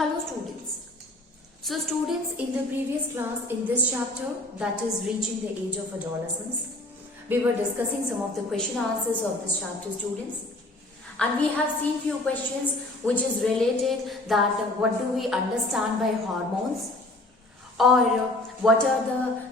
Hello students. So students, in the previous class in this chapter, that is reaching the age of adolescence, we were discussing some of the question answers of this chapter, students. And we have seen few questions which is related that what do we understand by hormones, or what are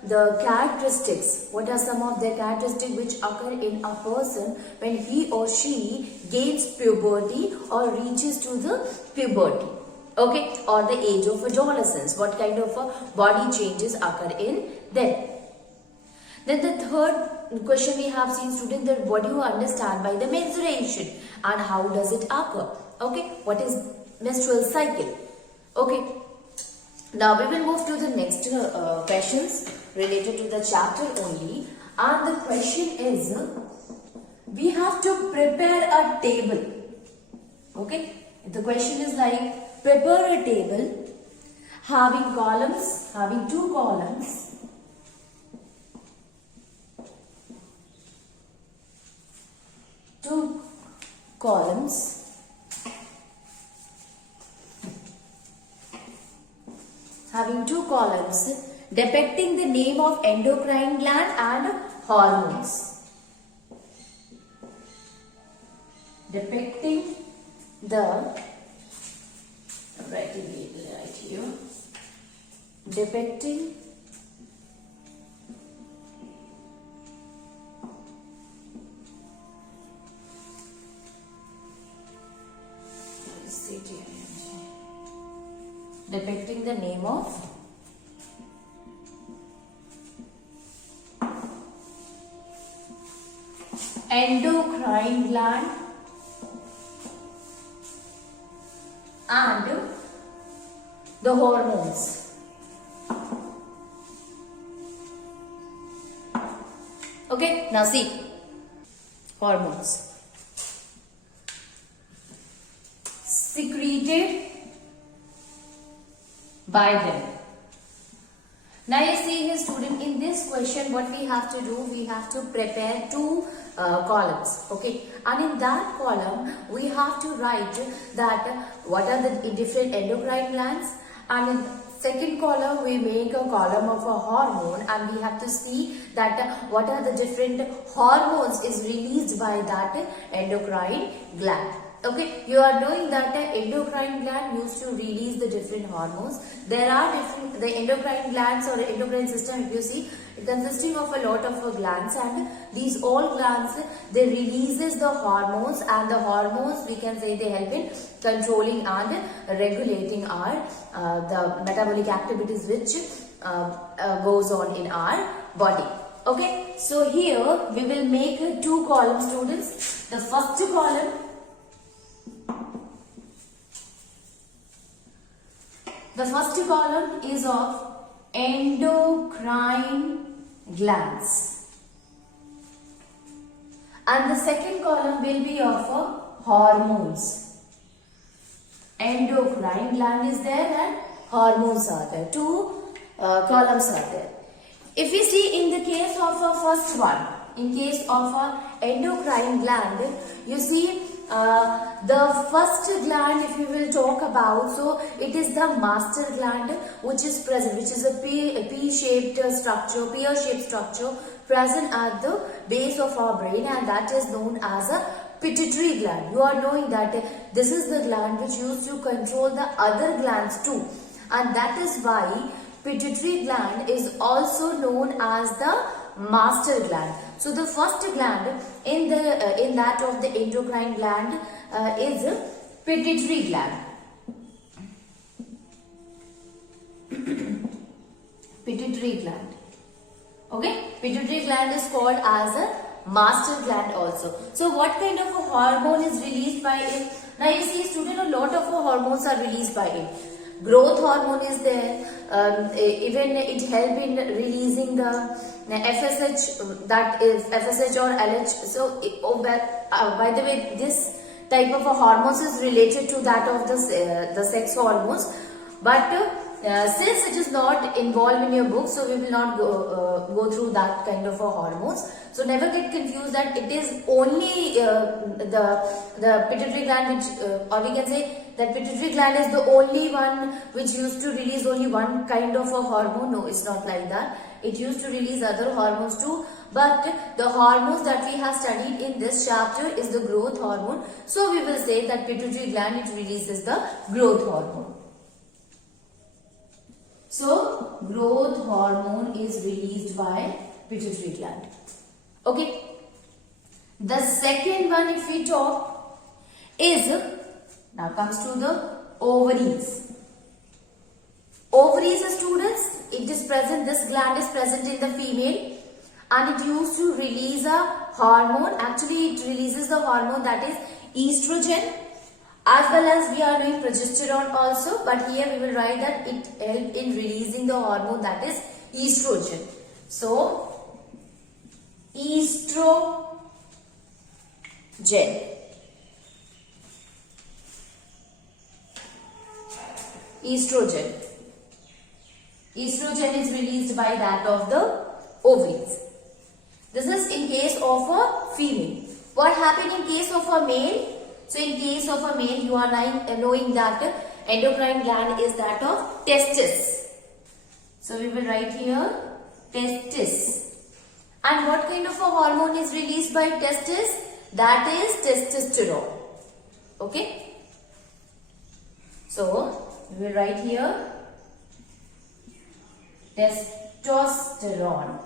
the characteristics, what are some of the characteristics which occur in a person when he or she gains puberty or reaches to the puberty. Okay, or the age of adolescence, what kind of body changes occur in them. Then the third question we have seen, student, that what do you understand by the menstruation and how does it occur? Okay, what is menstrual cycle? Okay, now we will move to the next questions related to the chapter only, and the question is, we have to prepare a table. Okay, the question is like, prepare a table having columns, having two columns, having two columns depicting the name of endocrine gland and hormones. Depicting the right here. Depicting depicting the name of endocrine gland and the hormones. Okay, now see, hormones secreted by them. Now you see here, student, in this question what we have to do, we have to prepare two columns. Okay, and in that column we have to write that what are the different endocrine glands, and in second column we make a column of a hormone, and we have to see that what are the different hormones is released by that endocrine gland. Okay, you are knowing that the endocrine gland used to release the different hormones. There are different, the endocrine glands or endocrine system, if you see, it consisting of a lot of glands, and these all glands, they releases the hormones, and the hormones, we can say, they help in controlling and regulating our the metabolic activities which goes on in our body. Okay, so here we will make two columns, students. The first column, is of endocrine glands, and the second column will be of hormones. Endocrine gland is there and hormones are there. Two columns are there. If we see in the case of a first one, in case of a endocrine gland, you see the first gland, if you will talk about, so it is the master gland which is present, which is a pear-shaped structure present at the base of our brain, and that is known as a pituitary gland. You are knowing that this is the gland which used to control the other glands too, and that is why pituitary gland is also known as the master gland. So the first gland in that of the endocrine gland is pituitary gland. Pituitary gland. Okay, pituitary gland is called as a master gland also. So what kind of a hormone is released by it? Now you see, student, a lot of hormones are released by it. Growth hormone is there. Even it help in releasing the FSH, that is FSH or LH. So by the way, this type of a hormones is related to that of the sex hormones, but since it is not involved in your book, so we will not go through that kind of a hormones. So never get confused that it is only the pituitary gland which, or we can say that pituitary gland is the only one which used to release only one kind of a hormone. No, it's not like that. It used to release other hormones too. But the hormones that we have studied in this chapter is the growth hormone. So we will say that pituitary gland, it releases the growth hormone. So growth hormone is released by pituitary gland. Okay. The second one, if we talk, is, now comes to the ovaries. Ovaries, students, it is present, this gland is present in the female, and it used to release a hormone. Actually, it releases the hormone that is estrogen, as well as we are doing progesterone also, but here we will write that it helps in releasing the hormone that is estrogen. So, estrogen. Estrogen. Estrogen is released by that of the ovaries. This is in case of a female. What happened in case of a male? So in case of a male, you are knowing that endocrine gland is that of testis. So we will write here testis. And what kind of a hormone is released by testis? That is testosterone. Okay. So we will write here testosterone.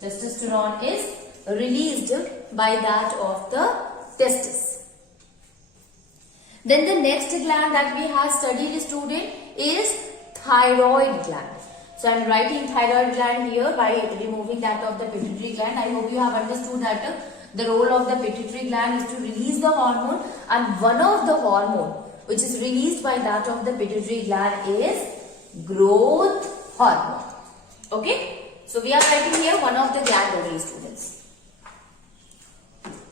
Testosterone is released by that of the testis. Then the next gland that we have studied, student, is thyroid gland. So I am writing thyroid gland here by removing that of the pituitary gland. I hope you have understood that the role of the pituitary gland is to release the hormone, and one of the hormone which is released by that of the pituitary gland is growth hormone. Okay. So we are writing here one of the gland only, students.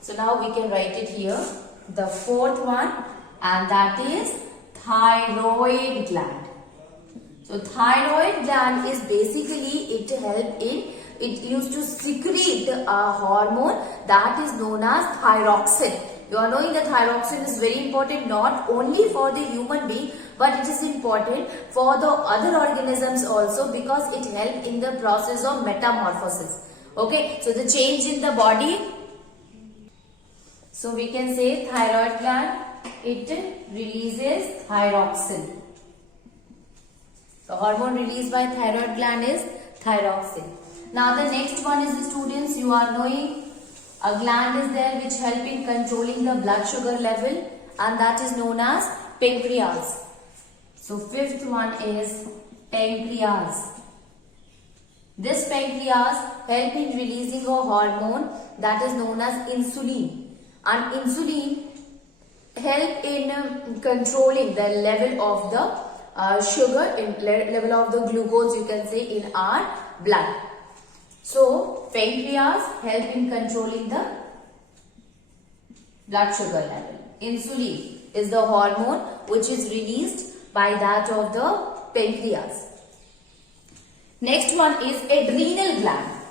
So now we can write it here, the fourth one, and that is thyroid gland. So thyroid gland is basically, it used to secrete a hormone that is known as thyroxine. You are knowing that thyroxine is very important not only for the human being, but it is important for the other organisms also, because it helps in the process of metamorphosis. Okay, so the change in the body. So we can say thyroid gland, it releases thyroxine. The hormone released by thyroid gland is thyroxine. Now the next one is, the students, you are knowing a gland is there which help in controlling the blood sugar level, and that is known as pancreas. So fifth one is pancreas. This pancreas help in releasing a hormone that is known as insulin, and insulin help in controlling the level of the sugar, in level of the glucose, you can say, in our blood. So pancreas help in controlling the blood sugar level. Insulin is the hormone which is released by that of the pancreas. Next one is adrenal gland.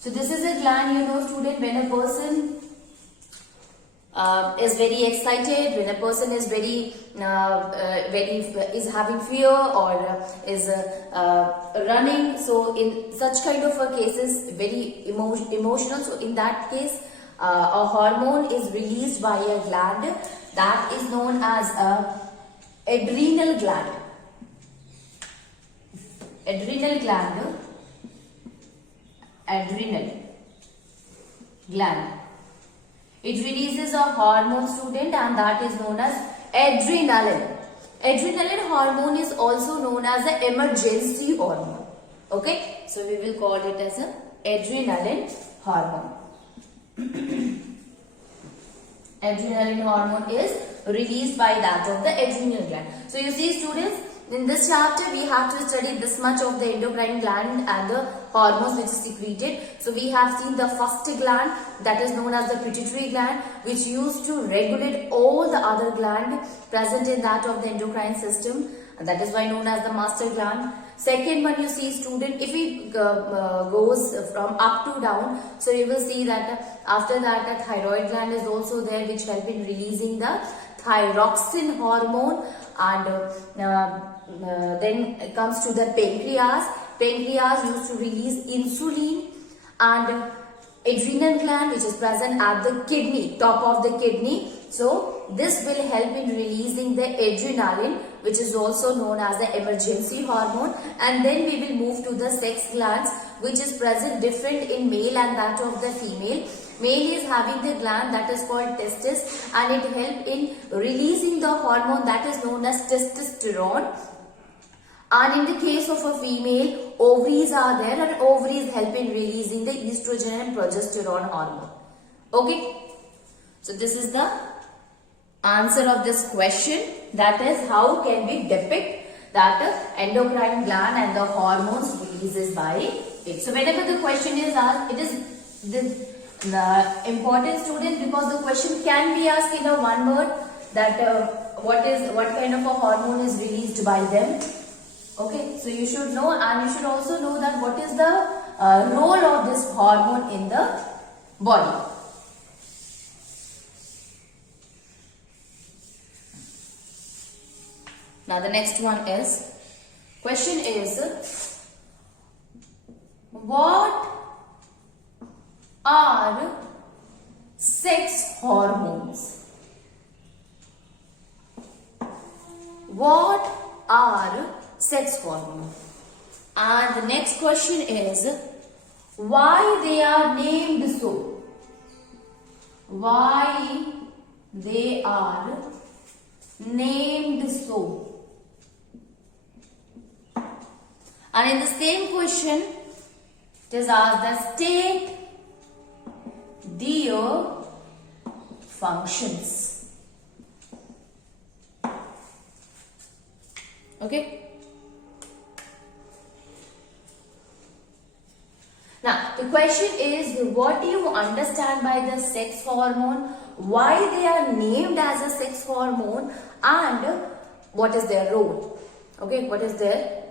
So this is a gland, you know, student, when a person is very excited, when a person is very is having fear or is running. So in such kind of cases, very emotional. So in that case, a hormone is released by a gland that is known as adrenal gland. Adrenal gland. It releases a hormone, student, and that is known as adrenaline. Adrenaline hormone is also known as the emergency hormone. Okay, so we will call it as a adrenaline hormone. Adrenaline hormone is released by that of the adrenal gland. So you see, students, in this chapter we have to study this much of the endocrine gland and the hormones which is secreted. So we have seen the first gland, that is known as the pituitary gland, which used to regulate all the other gland present in that of the endocrine system, and that is why known as the master gland. Second one, you see, student, if it goes from up to down, so you will see that after that a thyroid gland is also there which help in releasing the thyroxine hormone, and then it comes to the pancreas. Pancreas used to release insulin, and adrenal gland, which is present at the kidney, top of the kidney. So this will help in releasing the adrenaline, which is also known as the emergency hormone. And then we will move to the sex glands, which is present different in male and that of the female. Male is having the gland that is called testis, and it helps in releasing the hormone that is known as testosterone. And in the case of a female, ovaries are there, and ovaries help in releasing the estrogen and progesterone hormone. Okay. So this is the answer of this question, that is how can we depict that endocrine gland and the hormones releases by it. So whenever the question is asked, it is the important, students, because the question can be asked in a one word, that what kind of a hormone is released by them. Okay, so you should know, and you should also know that what is the role of this hormone in the body. Now the next one is, question is, what are sex hormones? What are sex hormones? And the next question is, why they are named so? Why they are named so? And in the same question, it is asked the state their functions. Okay. Now the question is, what do you understand by the sex hormone? Why they are named as a sex hormone, and what is their role? Okay, what is their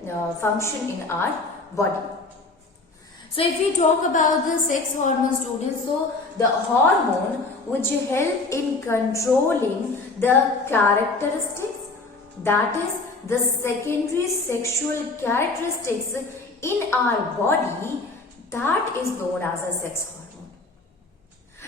function in our body? So if we talk about the sex hormone, students, so the hormone which help in controlling the characteristics, that is the secondary sexual characteristics in our body, that is known as a sex hormone.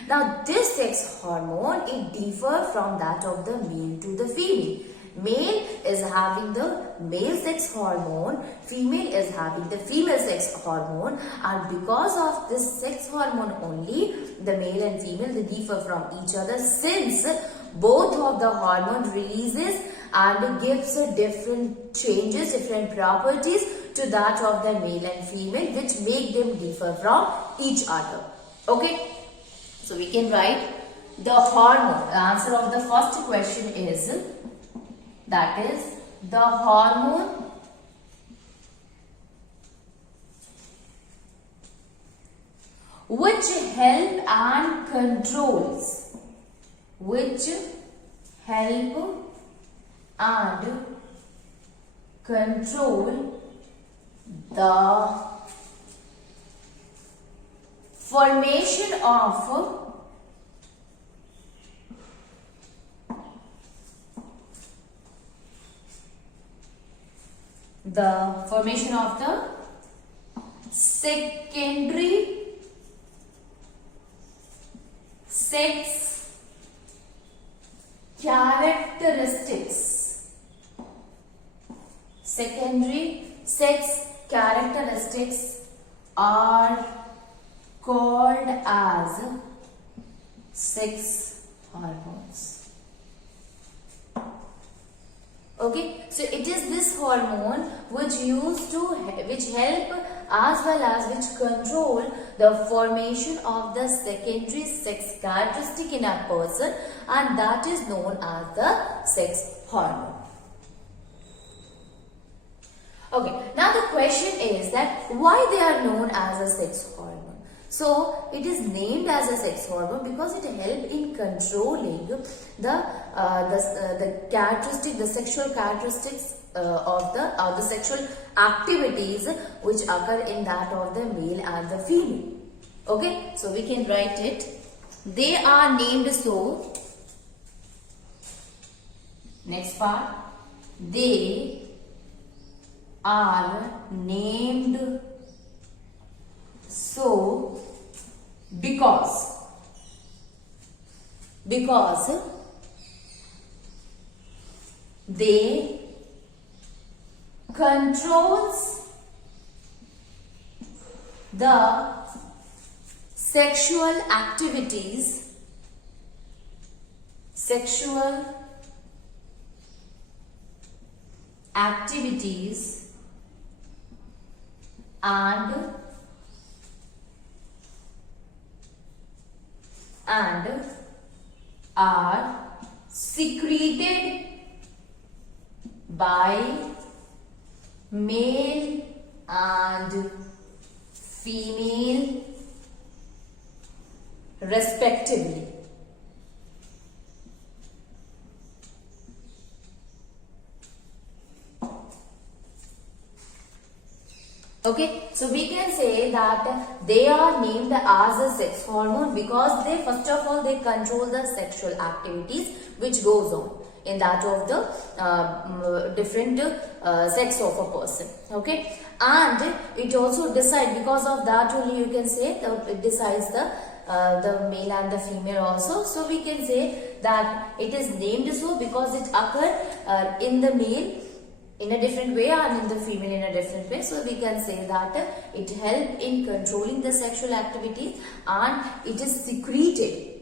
Now this sex hormone, it differs from that of the male to the female. Male is having the male sex hormone, female is having the female sex hormone, and because of this sex hormone only, the male and female, they differ from each other, since both of the hormone releases and gives different changes, different properties to that of the male and female, which make them differ from each other. Okay, so we can write the hormone. The answer of the first question is, that is the hormone which help and controls, which help and control the formation of the secondary sex characteristics. Secondary sex characteristics are called as sex hormones. Okay, so it is this hormone which help as well as which control the formation of the secondary sex characteristic in a person, and that is known as the sex hormone. Okay, now the question is that why they are known as a sex hormone. So it is named as a sex hormone because it helps in controlling the characteristic, the sexual characteristics of the sexual activities which occur in that of the male and the female. Okay, so we can write it. They are named so Next part. They are named so because they controls the sexual activities and are secreted by male and female respectively. Okay, so we can say that they are named as a sex hormone because they, first of all, they control the sexual activities which goes on in that of the different sex of a person. Okay, and it also decides, because of that only you can say it decides the male and the female also. So we can say that it is named so because it occurs in the male in a different way and in the female in a different way. So we can say that it helps in controlling the sexual activities and it is secreted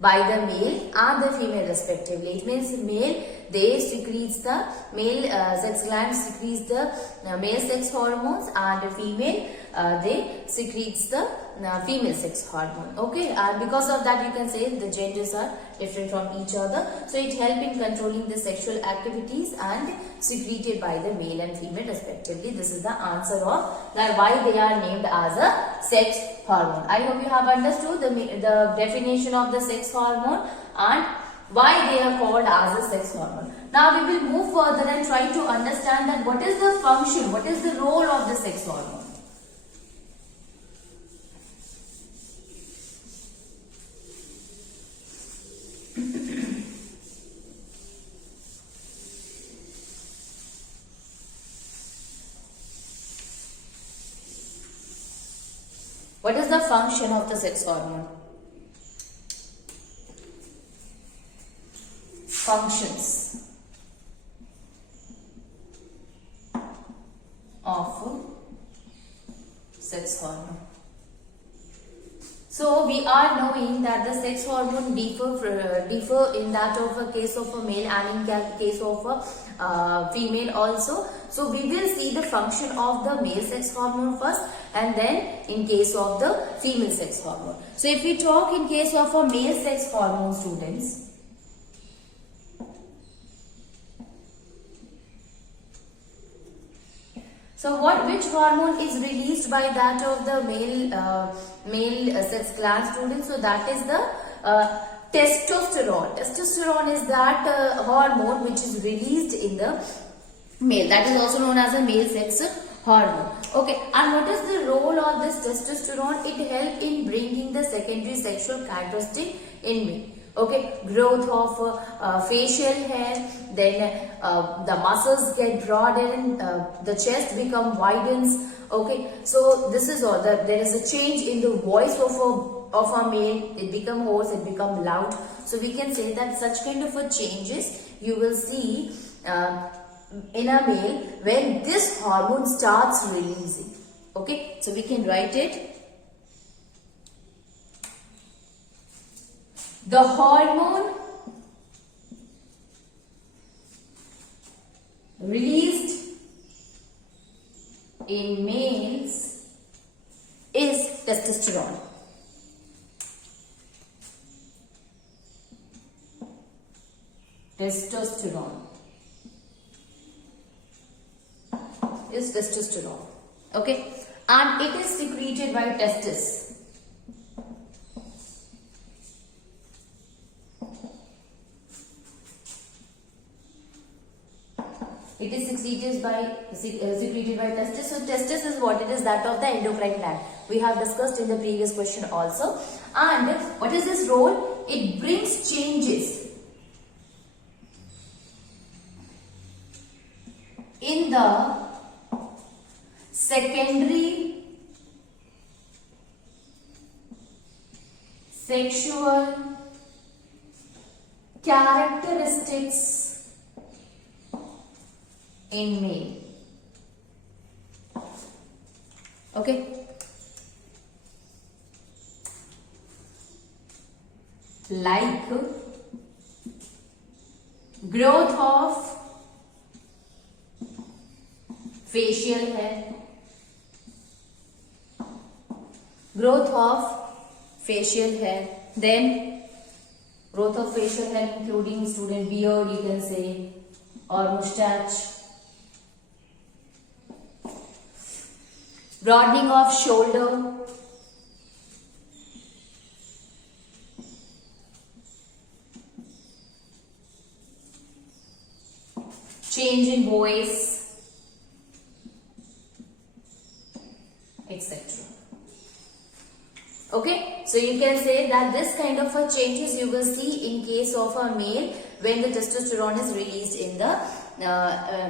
by the male and the female respectively. It means male, they secretes the male sex gland secretes the male sex hormones, and female they secretes the female sex hormone. Okay, and because of that you can say the genders are different from each other. So it helps in controlling the sexual activities and secreted by the male and female respectively. This is the answer of that why they are named as a sex hormone. I hope you have understood the definition of the sex hormone and why they are called as a sex hormone. Now we will move further and try to understand that what is the function, what is the role of the sex hormone. What is the function of the sex hormone? Functions of sex hormone. So we are knowing that the sex hormone differ in that of a case of a male and in case of a female also. So we will see the function of the male sex hormone first and then in case of the female sex hormone. So if we talk in case of a male sex hormone, students, so which hormone is released by that of the male sex gland, students? So that is the testosterone. Testosterone is that hormone which is released in the male. That is also known as a male sex hormone. Okay, and what is the role of this testosterone? It helps in bringing the secondary sexual characteristic in male. Okay, growth of facial hair, then the muscles get broadened, the chest become widens. Okay, so this is all. There is a change in the voice of a male. It become hoarse, it become loud. So we can say that such kind of a changes you will see in a male when this hormone starts releasing. Okay, so we can write it. The hormone released in males is testosterone. Testosterone is testosterone. Okay, and it is secreted by testis. It is secreted by testis. So testis is what it is, that of the endocrine gland. We have discussed in the previous question also. And what is this role? It brings changes in the secondary sexual characteristics in male. Okay. Like growth of facial hair, growth of facial hair, then growth of facial hair including student beard, you can say, or mustache, broadening of shoulder, change in voice, etc. Okay, so you can say that this kind of a changes you will see in case of a male when the testosterone is released in the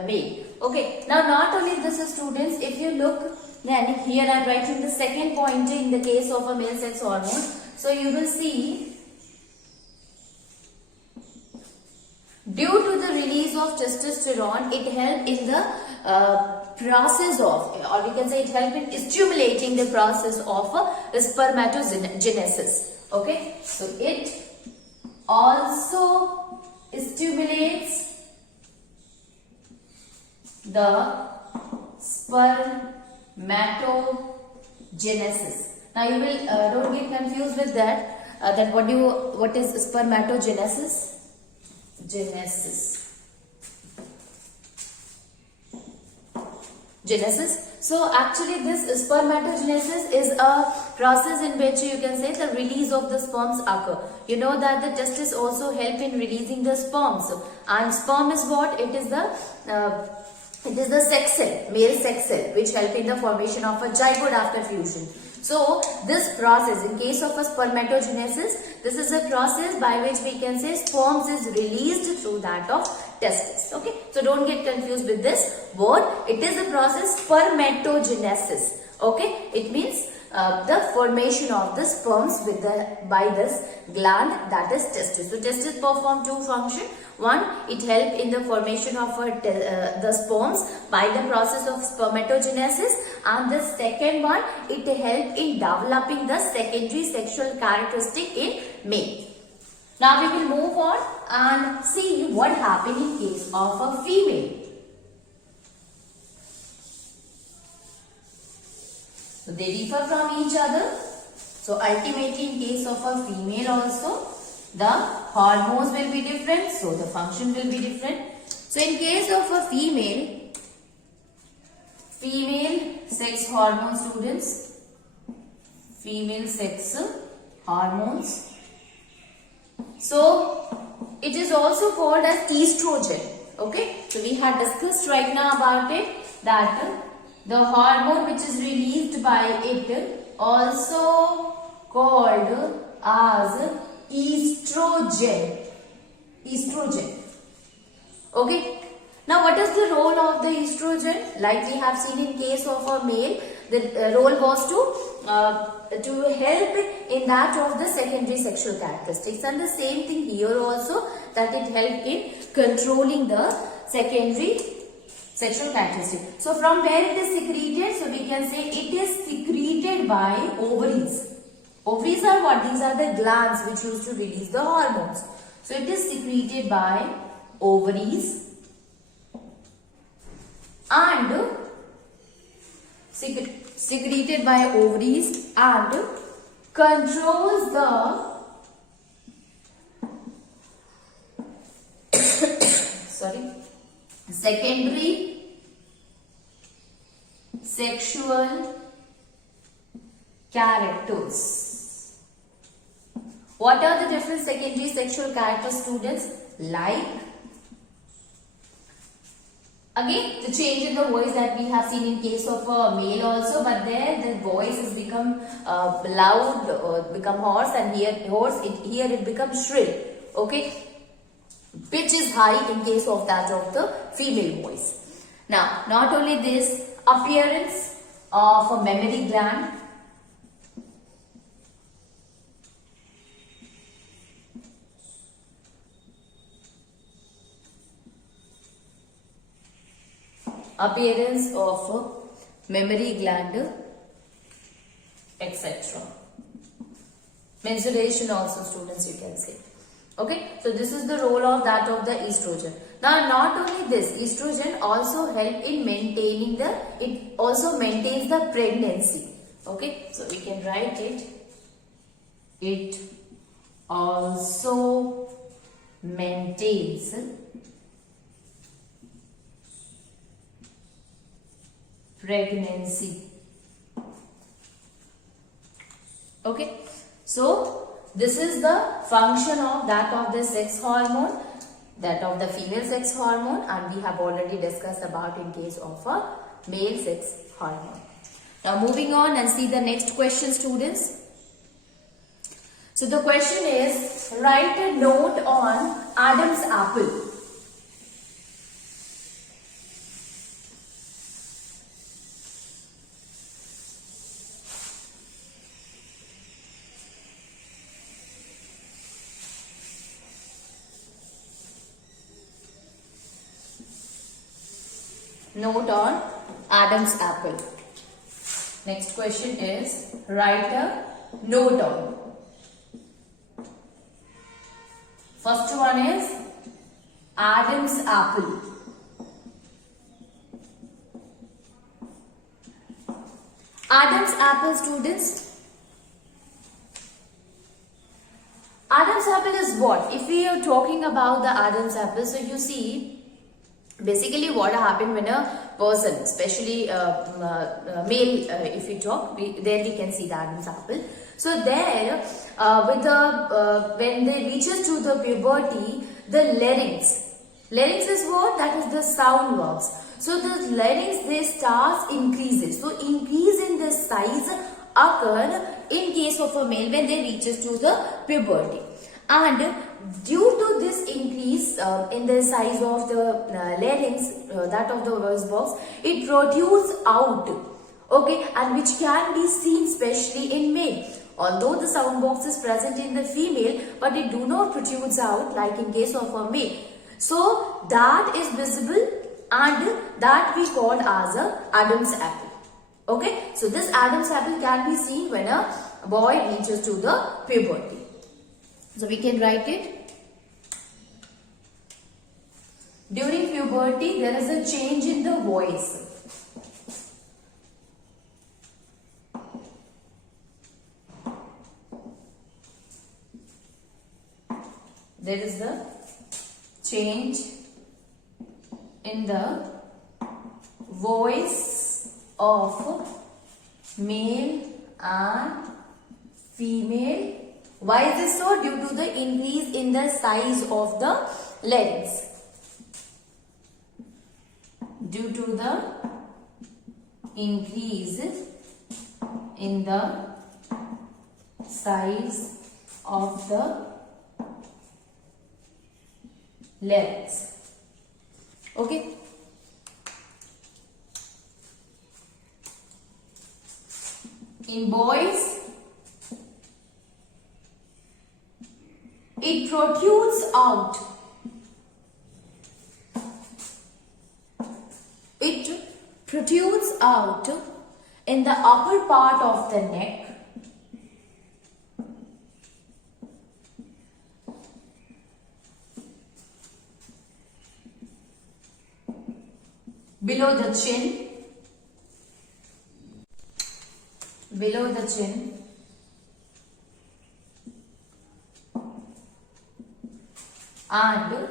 male. Okay, now not only this students, if you look, then here I am writing the second point in the case of a male sex hormone. So you will see due to the release of testosterone, it helps in the process of, or we can say it helps in stimulating the process of spermatogenesis. Okay, so it also stimulates the spermatogenesis. Now you will don't get confused with that. That what is spermatogenesis? Genesis. So actually this spermatogenesis is a process in which you can say the release of the sperms occur. You know that the testes also help in releasing the sperms, and sperm is what? It is the sex cell, male sex cell, which help in the formation of a zygote after fusion. So this process, in case of a spermatogenesis, this is a process by which we can say sperms is released through that of testes. Okay, so don't get confused with this word. It is a process spermatogenesis. Okay, it means the formation of the sperms by this gland, that is testis. So testis perform two functions. One, it helps in the formation of the sperms by the process of spermatogenesis, and the second one, it helps in developing the secondary sexual characteristic in male. Now we will move on and see what happens in case of a female. So they differ from each other. So ultimately in case of a female also, the hormones will be different, so the function will be different. So in case of a female sex hormone students, female sex hormones. So it is also called as estrogen. Okay, so we had discussed right now about it that the hormone which is released by it also called as estrogen. Okay. Now what is the role of the estrogen? Like we have seen in case of a male, the role was to help in that of the secondary sexual characteristics, and the same thing here also, that it helped in controlling the secondary sexual characteristics. So from where it is secreted? So we can say it is secreted by ovaries. Ovaries are what? These are the glands which used to release the hormones. So it is secreted by ovaries and secreted by ovaries and controls the secondary sexual characters. What are the different secondary sexual characters, students? Like, again, the change in the voice that we have seen in case of a male also, but there the voice has become loud or become hoarse, and here it becomes shrill. Okay, pitch is high in case of that of the female voice. Now, not only this, appearance of a mammary gland, appearance of a mammary gland, etc. Menstruation also, students, you can say. Okay, so this is the role of that of the estrogen. Now, not only this, estrogen also help in maintaining the, it also maintains the pregnancy. Okay, so we can write it. It also maintains pregnancy. Okay, so this is the function of that of the sex hormone, that of the female sex hormone, and we have already discussed about in case of a male sex hormone. Now moving on and see the next question, students. So the question is, write a note on Adam's apple. Note on Adam's apple. Next question is, write a note on. First one is Adam's apple. Adam's apple, students. Adam's apple is what? If we are talking about the Adam's apple, so you see, basically what happened when a person, especially male, if we talk, there we can see the Adam's apple. So there, when they reaches to the puberty, the larynx is what? That is the sound box. So the larynx, they starts increases. So increase in the size occur in case of a male when they reaches to the puberty. And due to this increase in the size of the larynx, that of the voice box, it protrudes out, okay, and which can be seen especially in male. Although the sound box is present in the female, but it do not protrudes out like in case of a male. So that is visible, and that we call as a Adam's apple. Okay, so this Adam's apple can be seen when a boy reaches to the puberty. So we can write it. During puberty, there is a change in the voice. There is the change in the voice of male and female. Why is this so? Due to the increase in the size of the larynx. Due to the increase in the size of the larynx. Okay. In boys, it protrudes out. It protrudes out in the upper part of the neck. Below the chin. Below the chin. And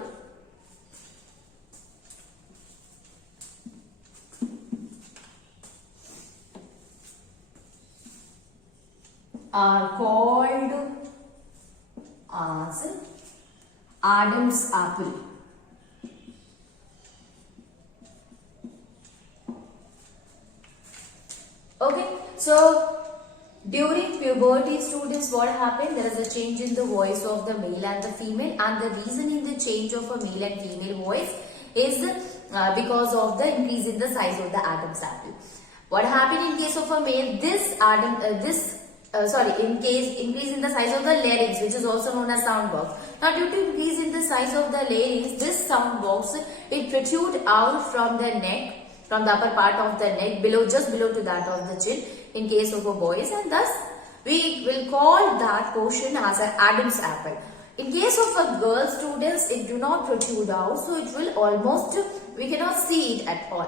are called as Adam's apple. Okay, so during puberty, students, what happened? There is a change in the voice of the male and the female, and the reason in the change of a male and female voice is because of the increase in the size of the Adam's apple. What happened in case of a male? Increase in the size of the larynx, which is also known as sound box. Now, due to increase in the size of the larynx, this sound box, it protrude out from the neck, from the upper part of the neck, just below to that of the chin, in case of a boys, and thus we will call that portion as an Adam's apple. In case of a girl, students, it do not protrude out, so it will almost, we cannot see it at all.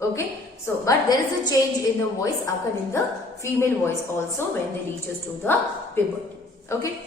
Okay, so but there is a change in the voice occur in the female voice also when they reaches to the puberty. Okay.